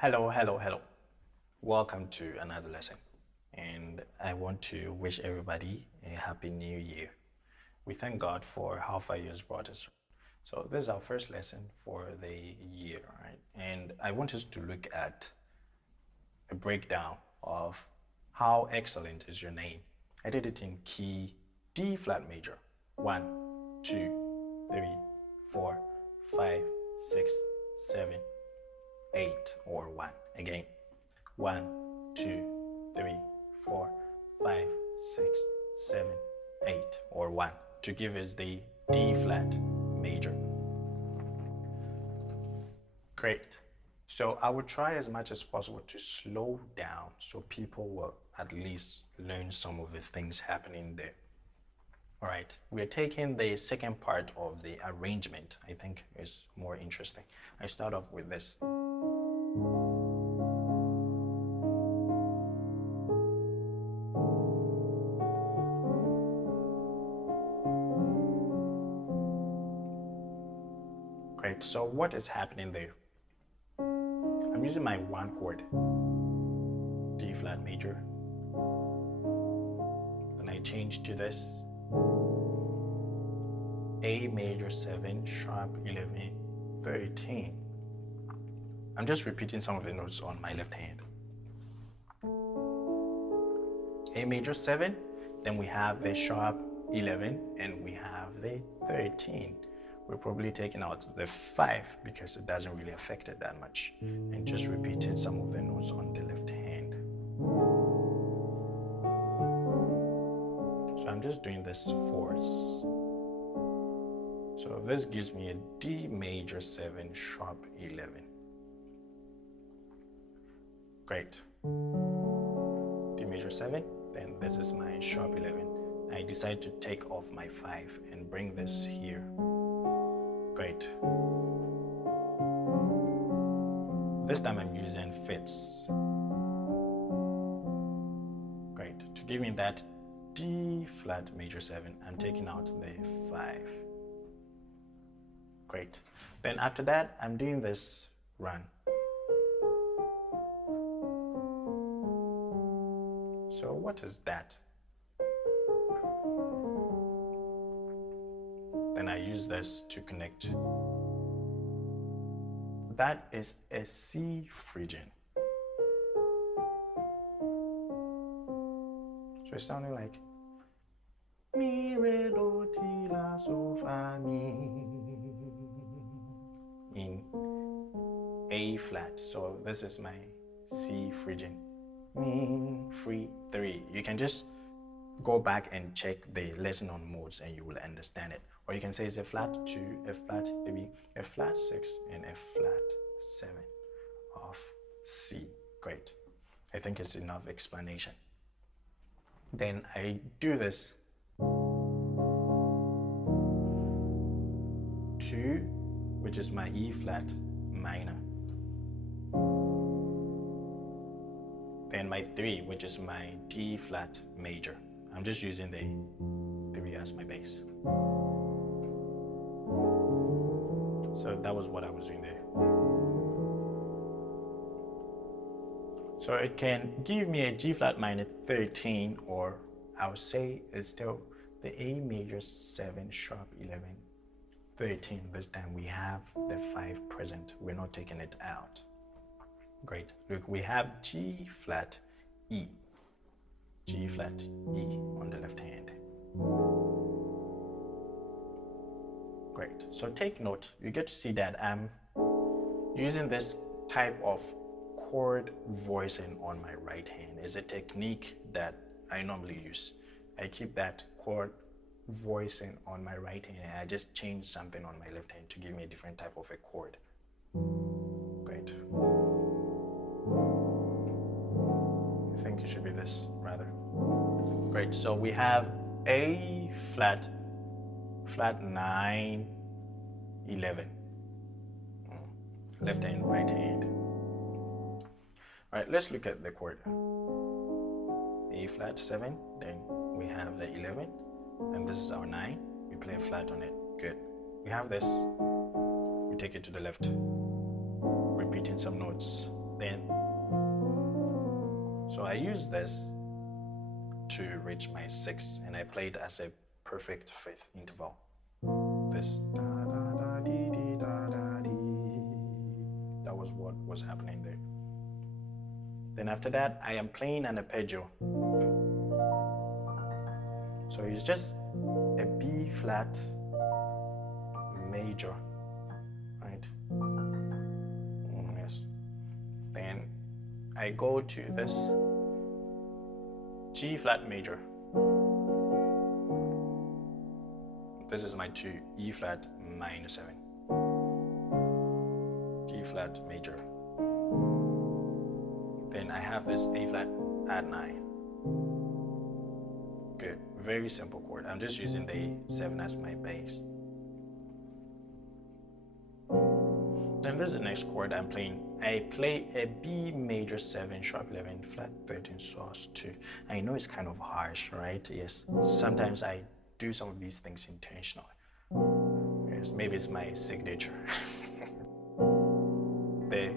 Hello, hello, hello. Welcome to another lesson. And I want to wish everybody a happy new year. We thank God for how far He has brought us. So this is our first lesson for the year, right? And I want us to look at a breakdown of how excellent is your name. I did it in key D flat major. 1, 2, 3, 4, 5, 6, 7, 8, or 1. Again, 1, 2, 3, 4, 5, 6, 7, 8, or 1 to give us the D flat major. Great. So I will try as much as possible to slow down so people will at least learn some of the things happening there. All right, we're taking the second part of the arrangement. I think is more interesting. I start off with this. Great, so what is happening there? I'm using my 1 chord, D flat major, and I change to this A major 7, sharp 11, 13. I'm just repeating some of the notes on my left hand. A major 7, then we have the sharp 11, and we have the 13. We're probably taking out the 5 because it doesn't really affect it that much, and just repeating some of the notes on the left hand. So I'm just doing this fourths. So this gives me a D major 7, sharp 11. Great. D major 7, then this is my sharp 11. I decide to take off my 5 and bring this here. Great. This time I'm using fifths. Great. To give me that D flat major 7, I'm taking out the 5. Great. Then after that, I'm doing this run. So what is that? Then I use this to connect. That is a C phrygian. So it's sounding like mi re do ti la so fa mi in A flat. So this is my C phrygian. Mi, 3, 3. You can just go back and check the lesson on modes and you will understand it. Or you can say it's a flat 2, a flat 3, a flat 6, and a flat 7 of C. Great. I think it's enough explanation. Then I do this 2, which is my E flat minor. Then my 3, which is my D flat major. I'm just using the 3 as my bass. So that was what I was doing there. So it can give me a G flat minor 13, or I would say it's still the A major 7, sharp 11, 13. This time we have the 5 present. We're not taking it out. Great. Look, we have G flat E. G flat E on the left hand. Great. So take note. You get to see that I'm using this type of chord voicing on my right hand. It's a technique that I normally use. I keep that chord voicing on my right hand and I just change something on my left hand to give me a different type of a chord. Great. I think it should be this rather. Great. So we have A flat, flat 9, 11. Left hand, right hand. All right, let's look at the chord. A flat 7, then we have the 11, and this is our 9. We play a flat on it. Good. We have this. We take it to the left, repeating some notes. Then I use this to reach my 6, and I play it as a perfect fifth interval. This da da da dee dee da da dee. That was what was happening there. Then after that, I am playing an arpeggio. So it's just a B flat major, right? Yes. Then I go to this G flat major. This is my 2, E flat minor 7, D flat major. Then I have this A flat add 9. Good, very simple chord. I'm just using the 7 as my bass. Then there's the next chord I'm playing. I play a B major 7 sharp 11 flat 13 sus 2. I know it's kind of harsh, right? Yes, sometimes I do some of these things intentionally. Yes, maybe it's my signature. There.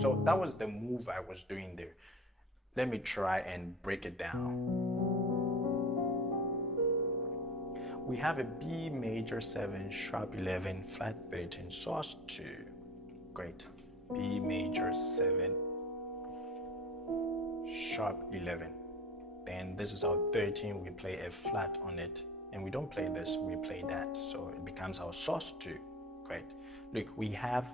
So that was the move I was doing there. Let me try and break it down. We have a B major 7 sharp 11 flat 13 sus 2. Great. B major 7 sharp 11. Then this is our 13. We play a flat on it, and we don't play this, we play that, so it becomes our sus 2. Great. Look, we have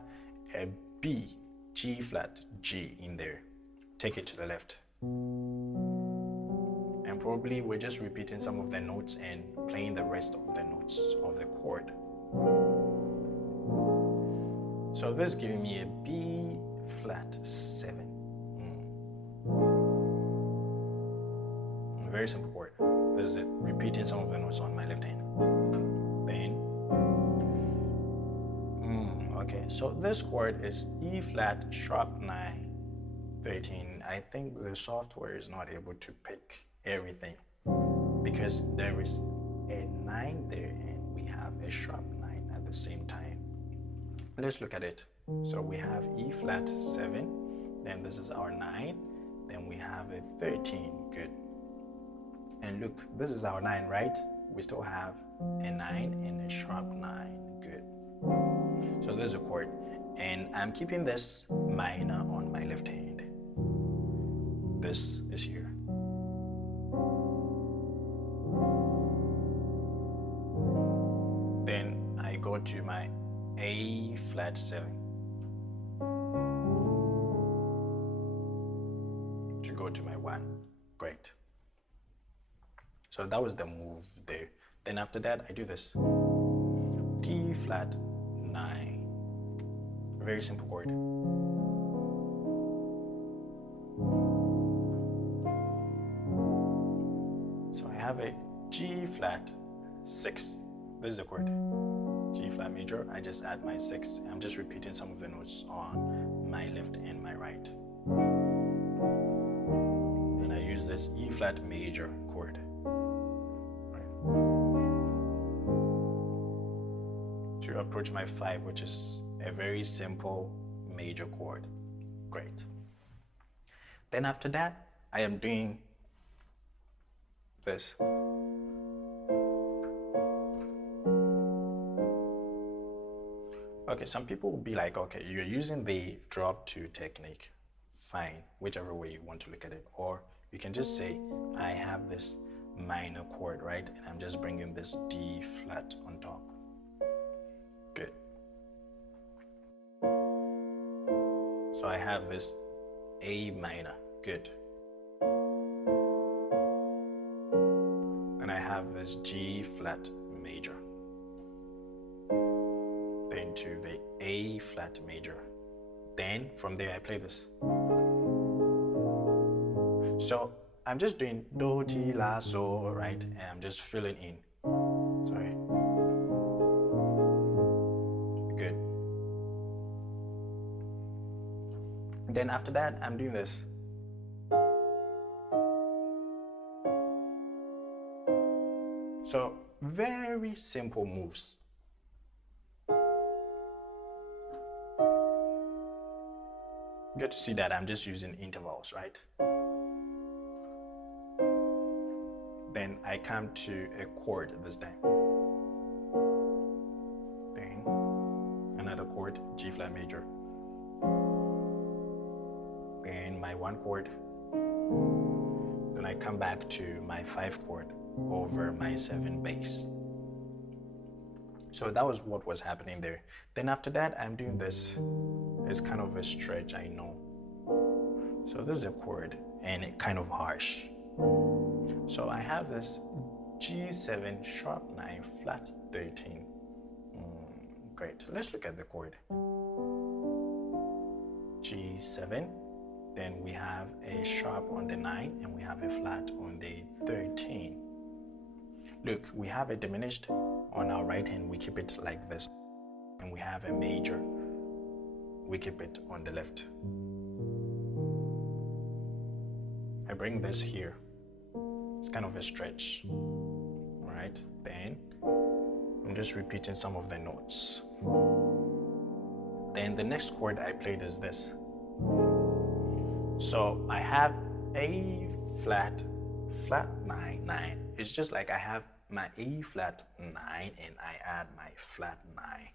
a B G flat G in there. Take it to the left. And probably we're just repeating some of the notes and playing the rest of the notes of the chord. So this is giving me a B flat 7. Very simple chord. This is it, repeating some of the notes on my left hand. Then, okay, so this chord is E flat sharp 9 13. I think the software is not able to pick everything because there is a 9 there and we have a sharp 9 at the same time. Let's look at it. So we have E flat 7, then this is our 9, then we have a 13. Good. And look, this is our 9, right? We still have a 9 and a sharp 9. Good. So this is a chord, and I'm keeping this minor on my left hand. This is here. Then I go to my A flat 7 to go to my 1. Great. So that was the move there. Then after that, I do this. D flat 9. Very simple chord. So I have a G flat 6. This is the chord. G flat major. I just add my 6. I'm just repeating some of the notes on my left and my right. And I use this E flat major chord. To approach my 5, which is a very simple major chord. Great. Then after that, I am doing this. Okay, some people will be like, okay, you're using the drop 2 technique. Fine, whichever way you want to look at it. Or you can just say, I have this minor chord, right? And I'm just bringing this D flat on top. Good. So I have this A minor. Good. And I have this G flat major. Then to the A flat major. Then from there I play this. So I'm just doing do, ti, la, so, right? And I'm just filling in. Sorry. Good. Then after that, I'm doing this. So very simple moves. You get to see that I'm just using intervals, right? Then I come to a chord this time. Then another chord, G flat major. Then my 1 chord. Then I come back to my 5 chord over my 7 bass. So that was what was happening there. Then after that, I'm doing this. It's kind of a stretch, I know. So this is a chord and it kind of harsh. So I have this G7 sharp 9 flat 13. Great. Let's look at the chord. G7. Then we have a sharp on the 9 and we have a flat on the 13. Look, we have a diminished on our right hand, we keep it like this. And we have a major, we keep it on the left. I bring this here. It's kind of a stretch. All right, then I'm just repeating some of the notes. Then the next chord I played is this. So I have A flat, flat 9, 9. It's just like I have my A flat 9 and I add my flat 9.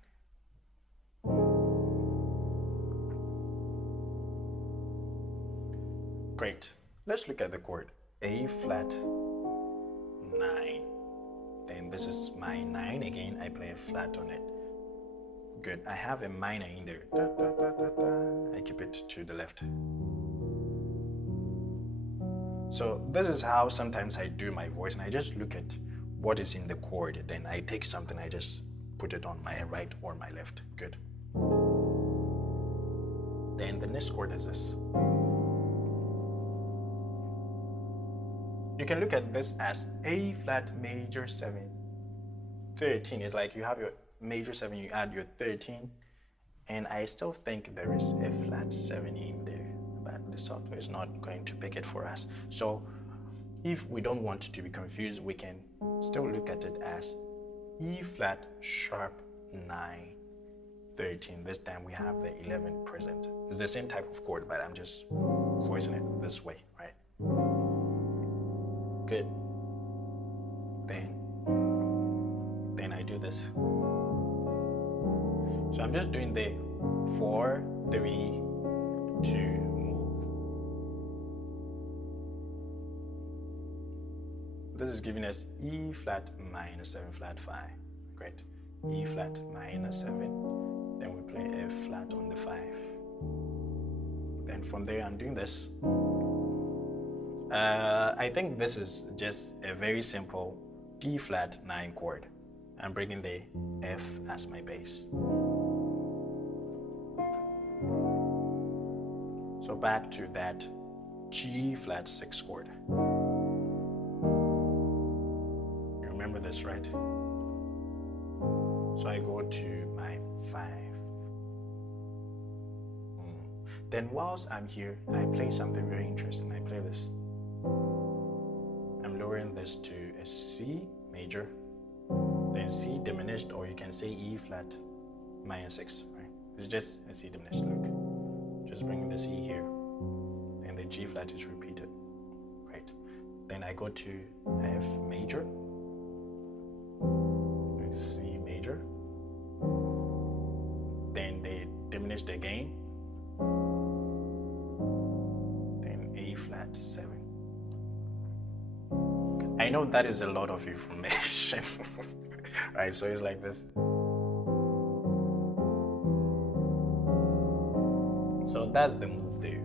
Great. Let's look at the chord. A flat 9. Then this is my 9 again. I play a flat on it. Good. I have a minor in there. Da, da, da, da, da. I keep it to the left. So this is how sometimes I do my voice, and I just look at what is in the chord. Then I take something, I just put it on my right or my left. Good. Then the next chord is this. You can look at this as A flat major 7, 13. It's like you have your major 7, you add your 13, and I still think there is a flat 7 in there, but the software is not going to pick it for us. So if we don't want to be confused, we can still look at it as E flat sharp 9, 13. This time we have the 11 present. It's the same type of chord, but I'm just voicing it this way, right? Good. Then I do this. So I'm just doing the 4, 3, 2 move. This is giving us E flat minor 7 flat 5. Great. E flat minor 7. Then we play a flat on the 5. Then from there I'm doing this. I think this is just a very simple D flat 9 chord. I'm bringing the F as my bass. So back to that G flat 6 chord. You remember this, right? So I go to my 5. Then whilst I'm here, I play something very interesting. I play this. I'm lowering this to a C major, then C diminished, or you can say E flat minor 6, right? It's just a C diminished, look. Just bringing the C here, and the G flat is repeated. Great. Then I go to F major, C major, then they diminished again, then A flat 7. I know that is a lot of information, right? So it's like this. So that's the move there.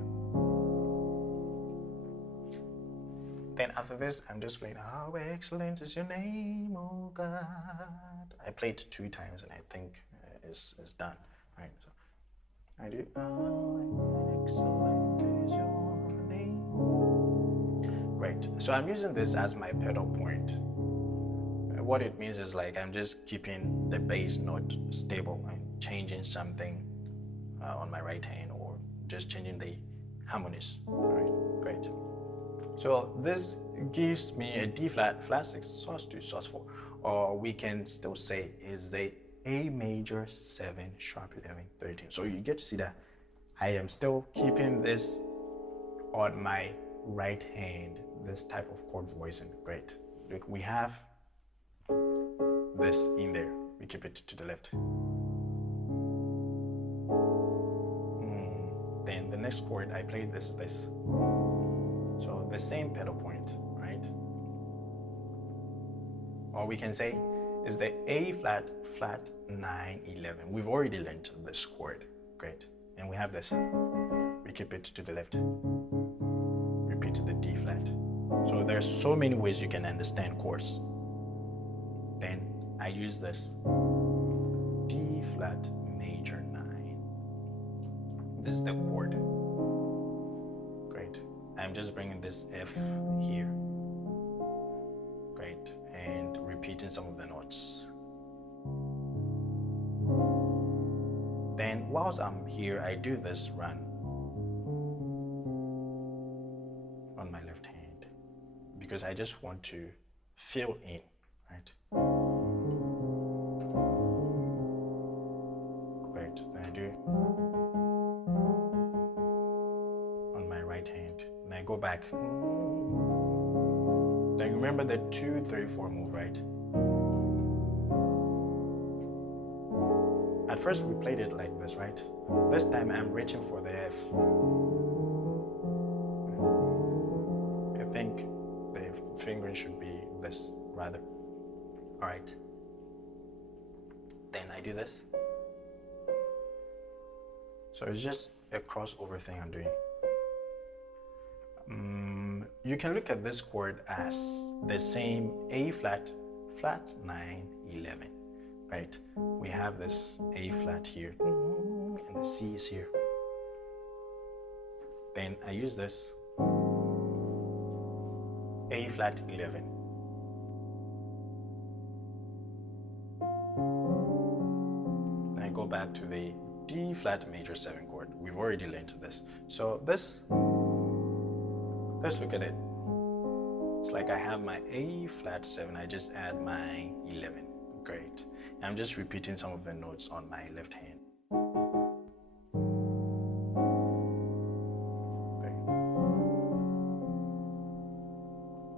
Then after this, I'm just playing, how excellent is your name, oh God. I played 2 times and I think it's done, right? So I do, how excellent is your name. Great. So I'm using this as my pedal point. What it means is like I'm just keeping the bass note stable and changing something on my right hand, or just changing the harmonies. All right, great. So this gives me a D flat, flat 6, sus2, sus4, or we can still say is the A major 7 sharp 11 13. So you get to see that I am still keeping this on my right hand, this type of chord voicing. Great. Look, we have this in there. We keep it to the left. Then the next chord I played this is this. So the same pedal point, right? Or we can say is the A flat, flat 9, 11. We've already learned this chord. Great. And we have this. We keep it to the left. Repeat the D flat. So there's so many ways you can understand chords. Then I use this D flat major 9. This is the chord. Great. I'm just bringing this F here. Great. And repeating some of the notes. Then whilst I'm here, I do this run on my left hand because I just want to fill in, right? Great. Then I do on my right hand and I go back. Then remember the 2, 3, 4 move, right? At first we played it like this, right? This time I'm reaching for the F. I think the fingering should be this, rather. All right. Then I do this. So it's just a crossover thing I'm doing. You can look at this chord as the same A flat, flat 9, 11. Right? We have this A flat here, and the C is here. Then I use this A flat 11. Then I go back to the D flat major 7 chord. We've already learned this. So this, let's look at it. It's like I have my A flat 7, I just add my 11. Great. I'm just repeating some of the notes on my left hand. Okay.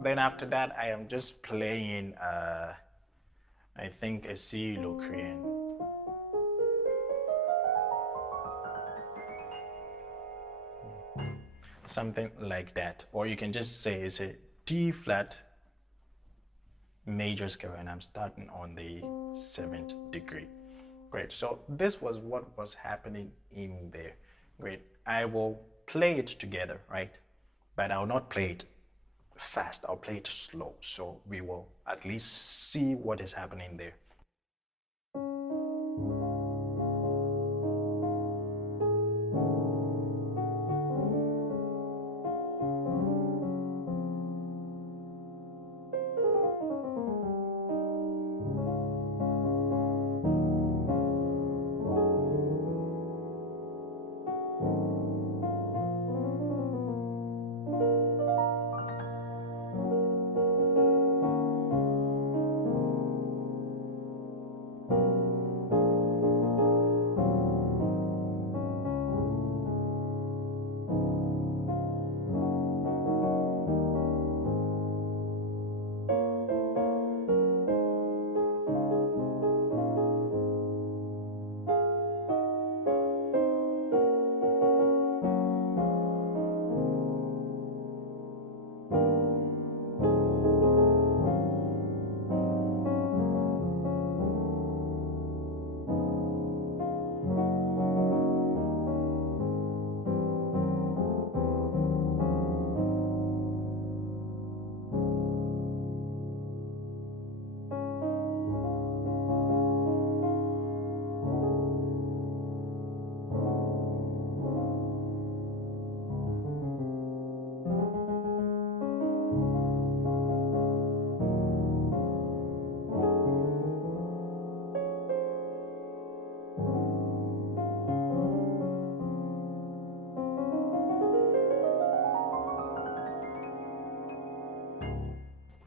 Then after that, I am just playing, I think a C Locrian. Something like that. Or you can just say it's a D flat major scale and I'm starting on the 7th degree. Great. So this was what was happening in there. Great. I will play it together, right? But I'll not play it fast. I'll play it slow. So we will at least see what is happening there.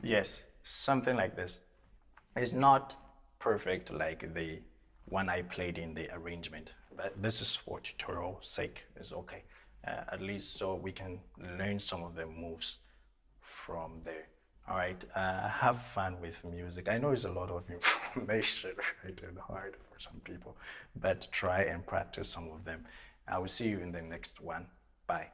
Yes, something like this. It's not perfect like the when I played in the arrangement. But this is for tutorial sake. It's okay. At least so we can learn some of the moves from there. All right. Have fun with music. I know it's a lot of information, right, and hard for some people, but try and practice some of them. I will see you in the next one. Bye.